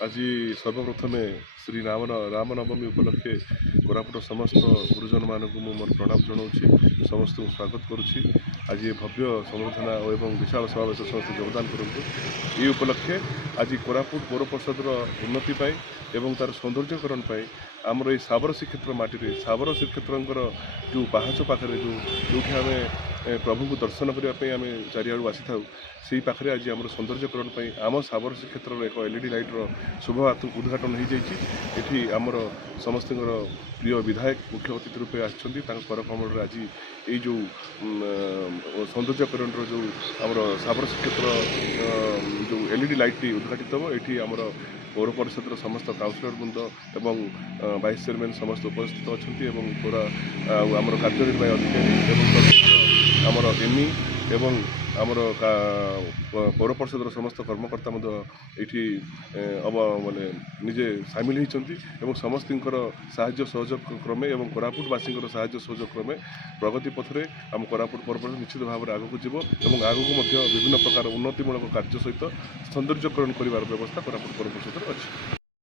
आज सर्वप्रथमे श्री रामनवमी उपलक्षे कोरापुट समस्त गुरुजन मानक मोर प्रणाम जनाऊँगी समस्त स्वागत करुच्ची। आज ये भव्य संवर्धना और विशाल समावेश समस्त योगदान करूँ। ये उपलक्षे आज कोरापुट पौर परिषद उन्नति एवं तार सौंदर्यकरण आमर ये साबर श्रीक्षेत्र माटी साबर श्रीक्षेत्र जो पाहाच पाखे जो आम प्रभु को दर्शन करने आम चारिआड़ आसी था से पाखे आज आम सौंदर्यकरण आम साबर श्रीक्षेत्र एक एलईडी लाइट्र शुभ उद्घाटन हो जाती। आमर समस्त प्रिय विधायक मुख्य अतिथि रूपे आमल आज ये जो सौंदर्यकरण जो आमर साबर श्रीक्षेत्र जो एलईडी लाइट उद्घाटित हम ये आमर पौर परिषद समस्त काउंसिलर वृंद एवं वाइस चेयरमैन समस्त उपस्थित अच्छा पूरा आमर कार्यनिर्वाही अधिकारी आमर एमई एवं आमर पौर परिषद समस्त कर्मकर्ता ये अब माने निजे सामिल होती समस्त साहाय्य सहयोग क्रमे और कोरापुटवासी साहाय्य सहयोग क्रमे प्रगति पथरे आम कोरापुट पौर परिषद निश्चित भाव में आगक जीव और आगक विभिन्न प्रकार उन्नतिमूलक कार्य सहित सौंदर्यकरण कर व्यवस्था कोरापुट पौर परिषद अच्छी।